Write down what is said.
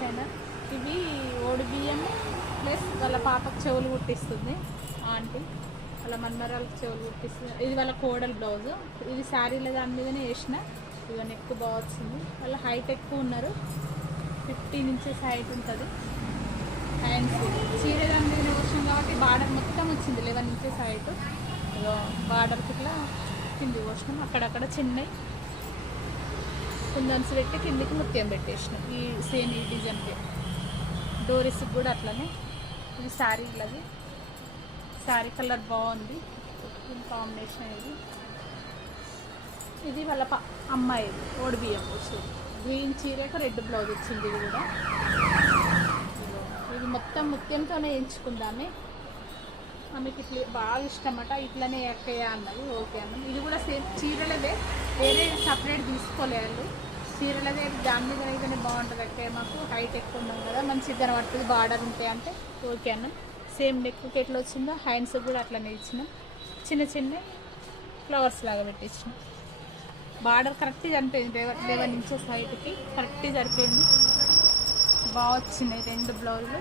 China. ఇవి ఓడి బియ్యం plus వాళ్ళ పాపకు చెవులు కుట్టిస్తుంది ఆంటీ, వాళ్ళ మన్మరాలకు చెవులు కుట్టిస్తుంది. ఇది వాళ్ళ కోడలు బ్లౌజు. ఇది శారీలో దాని మీదనే వేసిన. ఇక నెక్ బాగా వచ్చింది. వాళ్ళ హైట్ ఎక్కువ ఉన్నారు, 15 ఇంచెస్ హైట్ ఉంటుంది. హ్యాండ్స్ చీర దాని మీద వచ్చింది కాబట్టి బార్డర్ మొత్తం వచ్చింది 11 ఇంచెస్ హైట్. ఇక బార్డర్కి ఇట్లా కింది వచ్చినాం, అక్కడక్కడ చిన్నవి కుందన్స్ పెట్టి కిందికి ముత్యం పెట్టేసినాం. ఈ సేమ్ ఈ డిజైన్కి డోరీస్కి కూడా అట్లనే. ఇది శారీలది, శారీ కలర్ బాగుంది, కాంబినేషన్. ఇది వాళ్ళ అమ్మాయి ఓడి బియ్యం వచ్చింది. గ్రీన్ చీరకు రెడ్ బ్లౌజ్ వచ్చింది. ఇది కూడా ఇది మొత్తం ముత్యంతోనే ఎంచుకుందామే. ఆమెకి ఇట్లా బాగా ఇష్టమట, ఇట్లనే ఎక్కయ్యా అన్నది. ఓకే అన్నాం. ఇది కూడా సేమ్ చీరలదే, వేరే సపరేట్ తీసుకోలేదు. చీరలదే దాని మీద అయితేనే బాగుంటుంది అక్కయ్య, మాకు హైట్ ఎక్కువ ఉన్నాం కదా, మంచిగా కనబడుతుంది, బార్డర్ ఉంటాయి అంటే ఓకే అన్నాం. సేమ్ నెక్కి ఎట్లా వచ్చిందో హ్యాండ్స్ కూడా అట్లనే ఇచ్చినాం. చిన్న చిన్న ఫ్లవర్స్ లాగా పెట్టించినాం. బార్డర్ కరెక్ట్గా సరిపోయింది, 11 ఇంచెస్ హైట్కి కరెక్ట్గా సరిపోయింది. బాగా వచ్చినాయి 2 బ్లౌజులు.